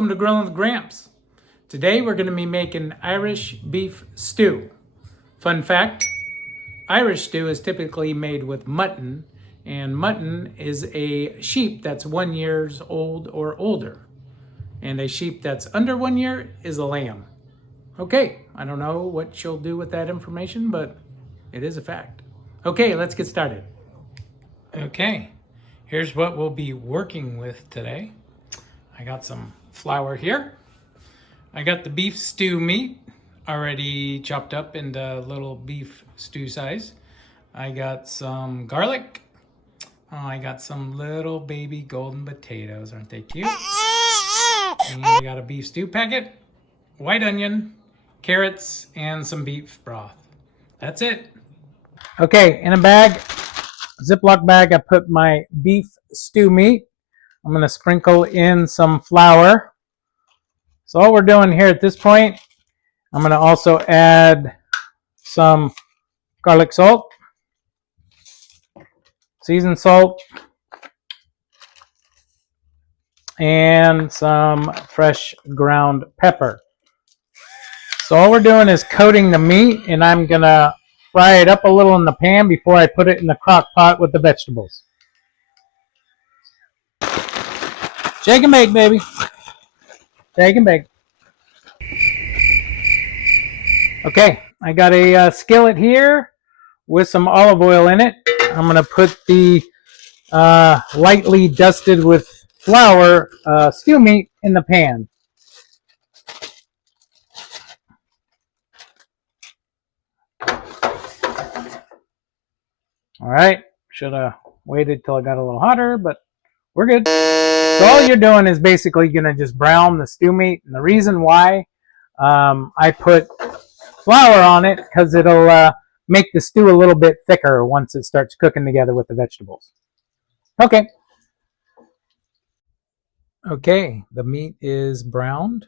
welcome to Grilling with Gramps. Today we're going to be making Irish beef stew. Fun fact, Irish stew is typically made with mutton, and mutton is a sheep that's 1 year old or older. And a sheep that's under 1 year is a lamb. Okay, I don't know what you'll do with that information, but it is a fact. Okay, let's get started. Okay, here's what we'll be working with today. I got some flour here. I got the beef stew meat already chopped up into little beef stew size. I got some garlic. Oh, I got some little baby golden potatoes. Aren't they cute? And I got a beef stew packet, white onion, carrots, and some beef broth. That's it. Okay, in a bag, Ziploc bag, I put my beef stew meat. I'm going to sprinkle in some flour. So all we're doing here at this point, I'm going to also add some garlic salt, seasoned salt, and some fresh ground pepper. So all we're doing is coating the meat, and I'm going to fry it up a little in the pan before I put it in the crock pot with the vegetables. Shake and bake, baby. Shake and bake. Okay, I got a skillet here with some olive oil in it. I'm going to put the lightly dusted with flour stew meat in the pan. All right, should have waited till it got a little hotter, but we're good. So all you're doing is basically going to just brown the stew meat. And the reason why I put flour on it, because it'll make the stew a little bit thicker once it starts cooking together with the vegetables. Okay. Okay, the meat is browned.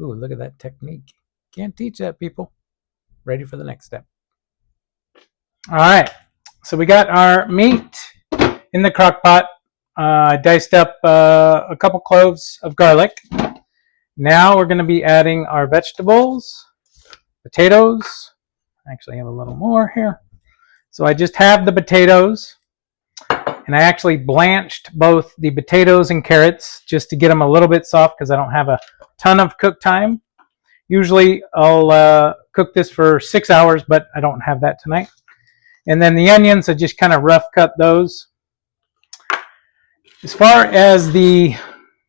Ooh, look at that technique. Can't teach that, people. Ready for the next step. All right, so we got our meat in the crock pot. I diced up a couple cloves of garlic. Now we're going to be adding our vegetables, potatoes. I actually have a little more here. So I just have the potatoes, and I actually blanched both the potatoes and carrots just to get them a little bit soft because I don't have a ton of cook time. Usually I'll cook this for 6 hours, but I don't have that tonight. And then the onions, I just kind of rough cut those. As far as the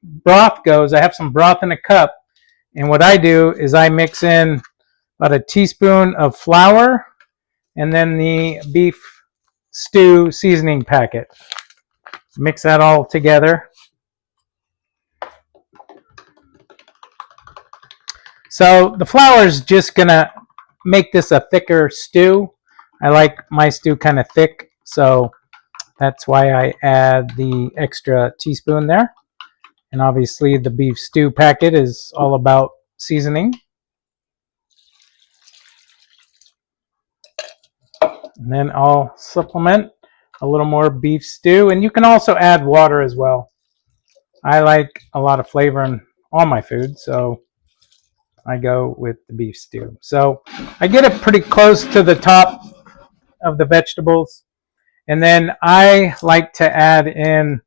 broth goes, I have some broth in a cup. And what I do is I mix in about a teaspoon of flour and then the beef stew seasoning packet. Mix that all together. So the flour is just going to make this a thicker stew. I like my stew kind of thick, so that's why I add the extra teaspoon there. And obviously the beef stew packet is all about seasoning. And then I'll supplement a little more beef stew. And you can also add water as well. I like a lot of flavor in all my food, so I go with the beef stew. So I get it pretty close to the top of the vegetables. And then I like to add in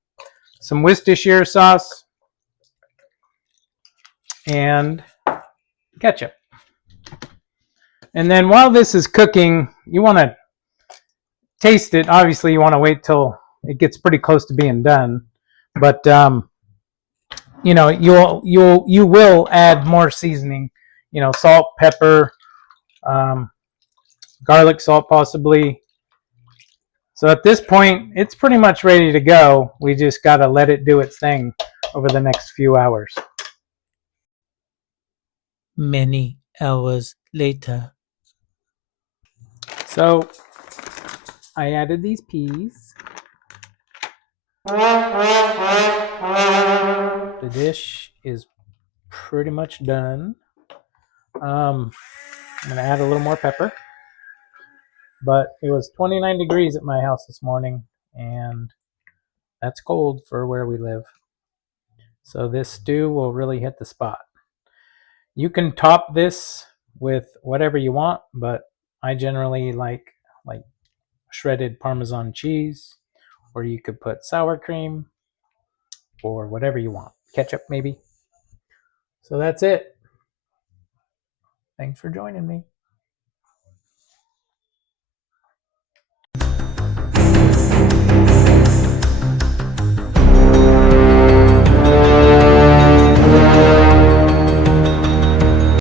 some Worcestershire sauce and ketchup. And then while this is cooking, you want to taste it. Obviously, you want to wait till it gets pretty close to being done. But you know, you will add more seasoning. You know, salt, pepper, garlic salt possibly. So at this point, it's pretty much ready to go. We just got to let it do its thing over the next few hours. Many hours later. So I added these peas. The dish is pretty much done. I'm going to add a little more pepper. But it was 29 degrees at my house this morning, and that's cold for where we live. So this stew will really hit the spot. You can top this with whatever you want, but I generally like shredded Parmesan cheese, or you could put sour cream or whatever you want. Ketchup maybe. So that's it. Thanks for joining me.